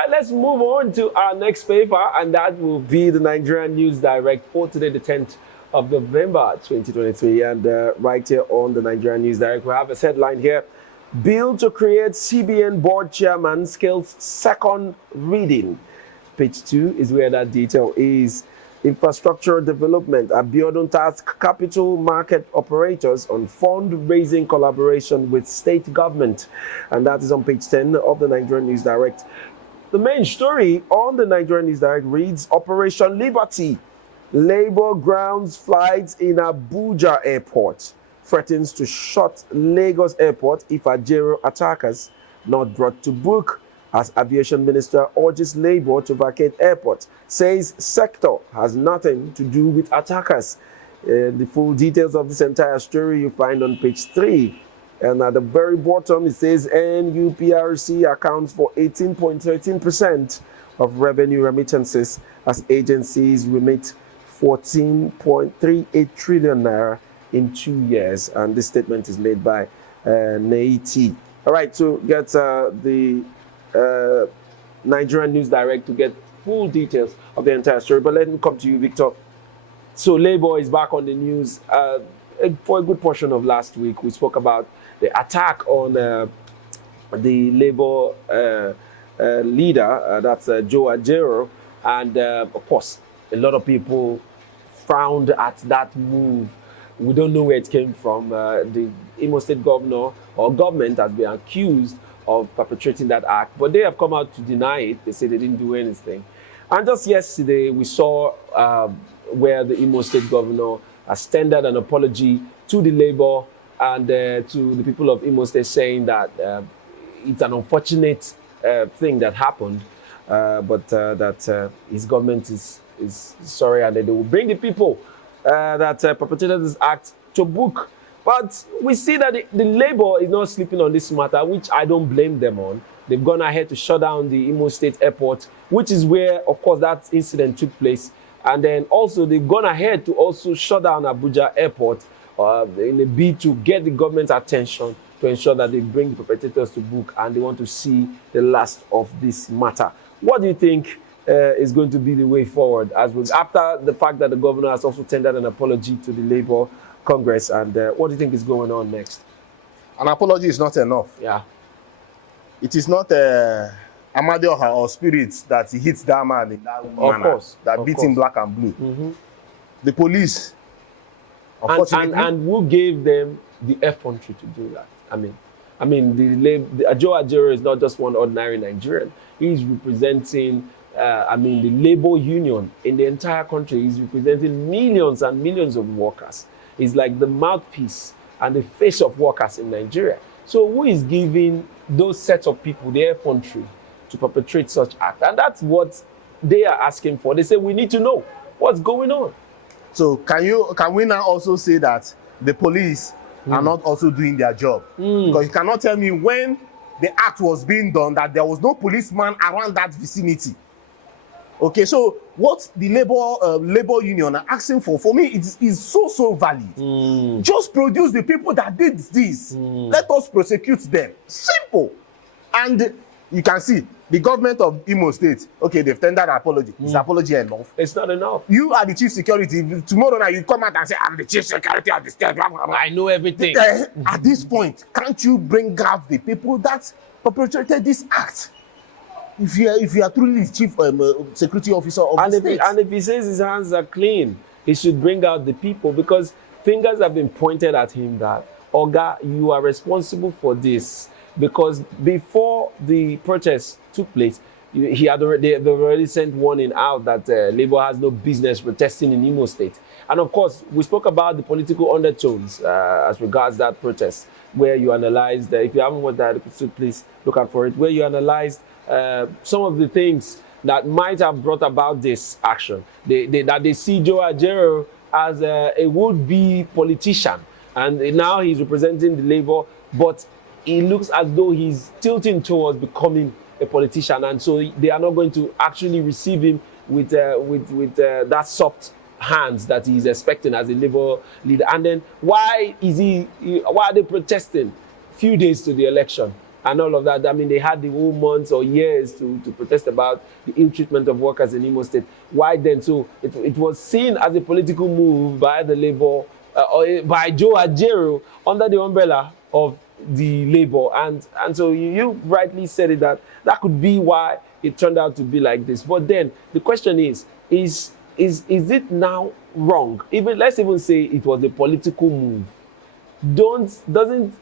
right, let's move on to our next paper, and that will be the Nigerian News Direct for today, the 10th of November 2023. And right here on the Nigerian News Direct, we have a headline here: Bill to create CBN board chairman scales second reading. Page 2 is where that detail is. Infrastructure development. Abiodun task capital market operators on fundraising collaboration with state government. And that is on page 10 of the Nigerian News Direct. The main story on the Nigerian News Direct reads: Operation Liberty. Labour grounds flights in Abuja airport. Threatens to shut Lagos airport if Ajero attackers not brought to book. As aviation minister urges Labour to vacate airport. Says sector has nothing to do with attackers. The full details of this entire story you find on page 3. And at the very bottom, it says NUPRC accounts for 18.13% of revenue remittances as agencies remit 14.38 trillion naira in 2 years. And this statement is made by Naiti. All right, so get the Nigerian News Direct to get full details of the entire story. But let me come to you, Victor. So Labour is back on the news. For a good portion of last week, we spoke about the attack on the Labour leader, that's Joe Ajero. And of course, a lot of people frowned at that move. We don't know where it came from. The Imo State governor or government has been accused of perpetrating that act, but they have come out to deny it. They say they didn't do anything. And just yesterday, we saw where the Imo State governor has tendered an apology to the Labour and to the people of Imo State, saying that it's an unfortunate thing that happened, but that his government is sorry, and that they will bring the people that perpetrated this act to book. But we see that the Labour is not sleeping on this matter, which I don't blame them on. They've gone ahead to shut down the Imo State airport, which is where, of course, that incident took place. And then also they've gone ahead to also shut down Abuja airport in a bid to get the government's attention to ensure that they bring the perpetrators to book, and they want to see the last of this matter. What do you think is going to be the way forward after the fact that the governor has also tendered an apology to the Labour Congress, and what do you think is going on next? An apology is not enough. Yeah. It is not Amadioha or spirits that hits that man in that manner, that beat him black and blue. Mm-hmm. The police, unfortunately, and who gave them the effrontery to do that? I mean, the Joe Ajero is not just one ordinary Nigerian. He's representing, the labor union in the entire country. He's representing millions and millions of workers. He's like the mouthpiece and the face of workers in Nigeria. So who is giving those sets of people the effrontery to perpetrate such act? And that's what they are asking for. They say, we need to know what's going on. So can we now also say that the police are not also doing their job? Because you cannot tell me when the act was being done that there was no policeman around that vicinity. Okay, so what the labor union are asking for me, is so valid. Just produce the people that did this. Let us prosecute them. Simple. And you can see the government of Imo State, okay, they've tendered an apology. Is the apology enough? It's not enough. You are the chief security. Tomorrow night you come out and say, I'm the chief security of the state. I know everything. At this point, can't you bring out the people that perpetrated this act? If you are truly the chief security officer of the state. And if he says his hands are clean, he should bring out the people, because fingers have been pointed at him that, Oga, you are responsible for this. Because before the protest took place, they've already sent warning out that Labour has no business protesting in Imo State. And of course, we spoke about the political undertones as regards that protest, where you analyzed, if you haven't watched that episode, please look out for it, where you analyzed some of the things that might have brought about this action. That they see Joe Ajero as a would-be politician, and now he's representing the Labour, but it looks as though he's tilting towards becoming a politician, and so they are not going to actually receive him with that soft hands that he's expecting as a Labour leader. And then why are they protesting few days to the election? and all of that. I mean, they had the whole months or years to protest about the ill treatment of workers in Imo State. Why then? So it was seen as a political move by the Labour, or by Joe Ajero under the umbrella of the Labour. And so you rightly said it, that could be why it turned out to be like this. But then the question is it now wrong? Let's even say it was a political move. Doesn't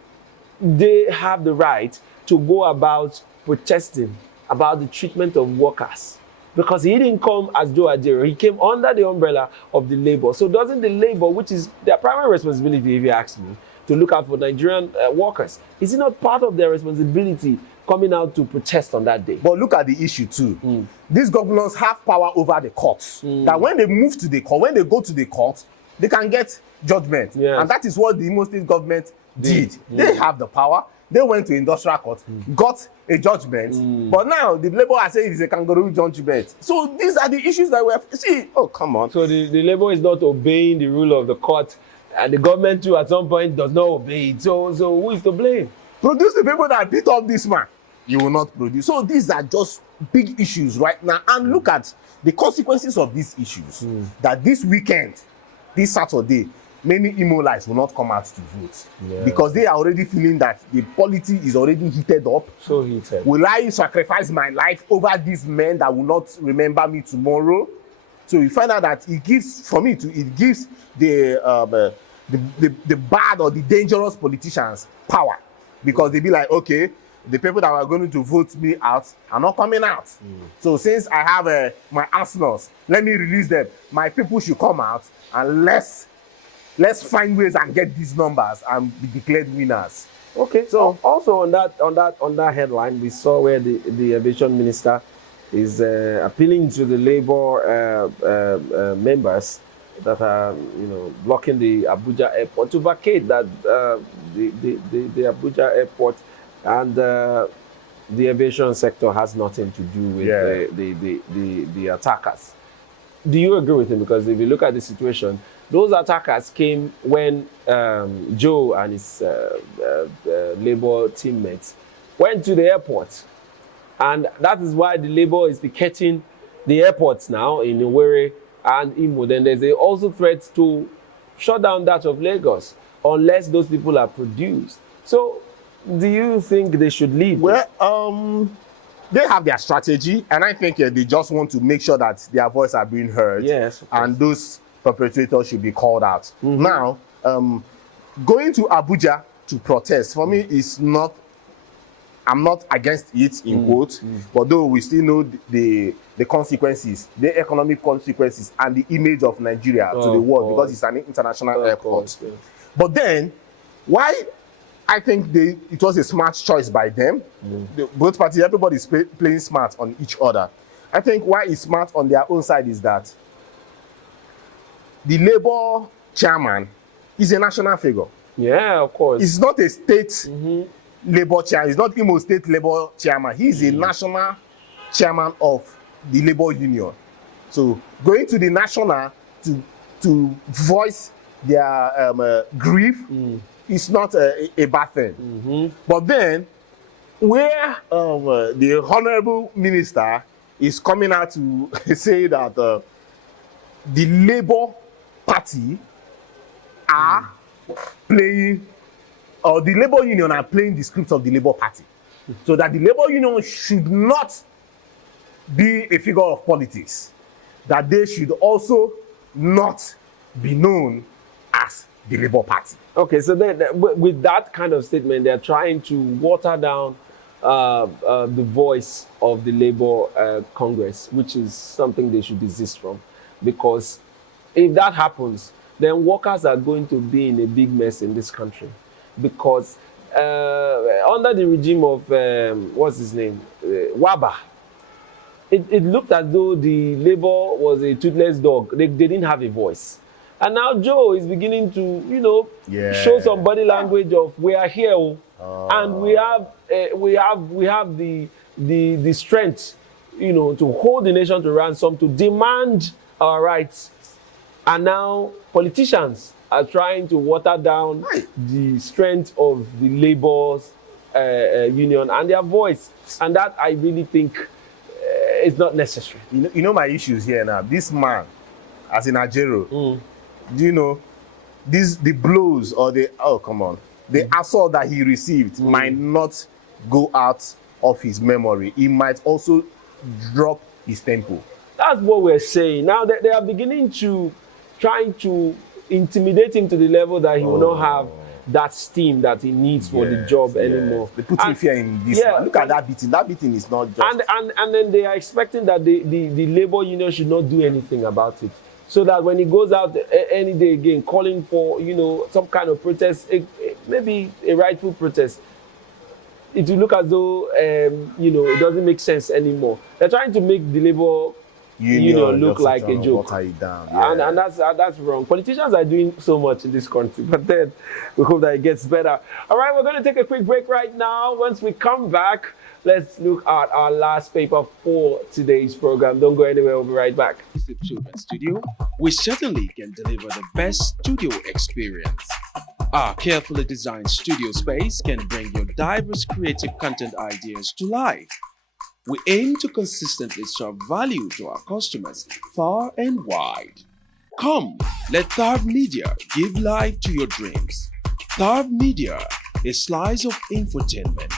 they have the right to go about protesting about the treatment of workers? Because he didn't come as Joe Ajero, he came under the umbrella of the Labour. So doesn't the Labour, which is their primary responsibility, if you ask me, to look out for Nigerian workers, is it not part of their responsibility coming out to protest on that day? But look at the issue too. These governors have power over the courts. That when they move to the court, when they go to the court, they can get judgment. Yes. And that is what the Imo State government did. They have the power. They went to industrial court, got a judgment. But now the Labour are saying it's a kangaroo judgment. So these are the issues that we have. See, oh, come on. So the Labour is not obeying the rule of the court, and the government too at some point does not obey it. So who is to blame? Produce the people that beat up this man. You will not produce. So these are just big issues right now. And look at the consequences of these issues. That this weekend, this Saturday, many Imolites will not come out to vote. Yeah. Because they are already feeling that the polity is already heated up. So heated. Will I sacrifice my life over these men that will not remember me tomorrow? So you find out that it gives the bad or the dangerous politicians power. Because they be like, okay, the people that are going to vote me out are not coming out. So since I have my arsenals, let me release them. My people should come out, and let's find ways and get these numbers and be declared winners. Okay. So also on that headline, we saw where the aviation minister is appealing to the Labour members that are blocking the Abuja airport to vacate that the Abuja airport, and the aviation sector has nothing to do with the attackers. Do you agree with him? Because if you look at the situation, those attackers came when Joe and his Labour teammates went to the airport. And that is why the Labour is picketing the airports now in Owerri and Imo. Then there's also threat to shut down that of Lagos unless those people are produced. So do you think they should leave? Well, they have their strategy, and I think they just want to make sure that their voice are being heard. Yes. And those perpetrators should be called out. Now, going to Abuja to protest, for me, is not, I'm not against it, in quotes, but though we still know the consequences, the economic consequences, and the image of Nigeria to the world, because it's an international airport. Yes. But then, why I think it was a smart choice by them. Both parties, everybody's playing smart on each other. I think why it's smart on their own side is that the Labour chairman is a national figure. Yeah, of course. It's not a state Labour chairman. It's not Imo State Labour chairman. He's a national chairman of the Labour Union. So going to the national to voice their grief is not a bad thing. But then, where the honorable minister is coming out to say that the Labour Party are playing, or the Labour Union are playing the script of the Labour Party. So that the Labour Union should not be a figure of politics. That they should also not be known as the Labour Party. Okay, so with that kind of statement, they're trying to water down the voice of the Labour Congress, which is something they should desist from. Because if that happens, then workers are going to be in a big mess in this country. Because under the regime of, what's his name, Waba, it looked as though the Labour was a toothless dog. They didn't have a voice. And now Joe is beginning to, show some body language of we are here, and we have the strength, to hold the nation to ransom, to demand our rights. And now politicians are trying to water down the strength of the Labour's union and their voice, and that I really think is not necessary. You know my issues here now. This man, as in Ajero, do you know the blows or the assault that he received might not go out of his memory. He might also drop his tempo. That's what we're saying. Now they are beginning to trying to intimidate him to the level that he will not have that steam that he needs for the job anymore. They put fear in this man. Look at that beating. That beating is not just. And then they are expecting that the labor union should not do anything about it. So that when he goes out any day again calling for, some kind of protest, maybe a rightful protest, it will look as though, it doesn't make sense anymore. They're trying to make the labor union look like a joke. And that's wrong. Politicians are doing so much in this country, but then we hope that it gets better. All right, we're going to take a quick break right now. Once we come back, let's look at our last paper for today's program. Don't go anywhere, we'll be right back. Children's Studio, we certainly can deliver the best studio experience. Our carefully designed studio space can bring your diverse creative content ideas to life. We aim to consistently serve value to our customers far and wide. Come, let Tharv Media give life to your dreams. Tharv Media, a slice of infotainment.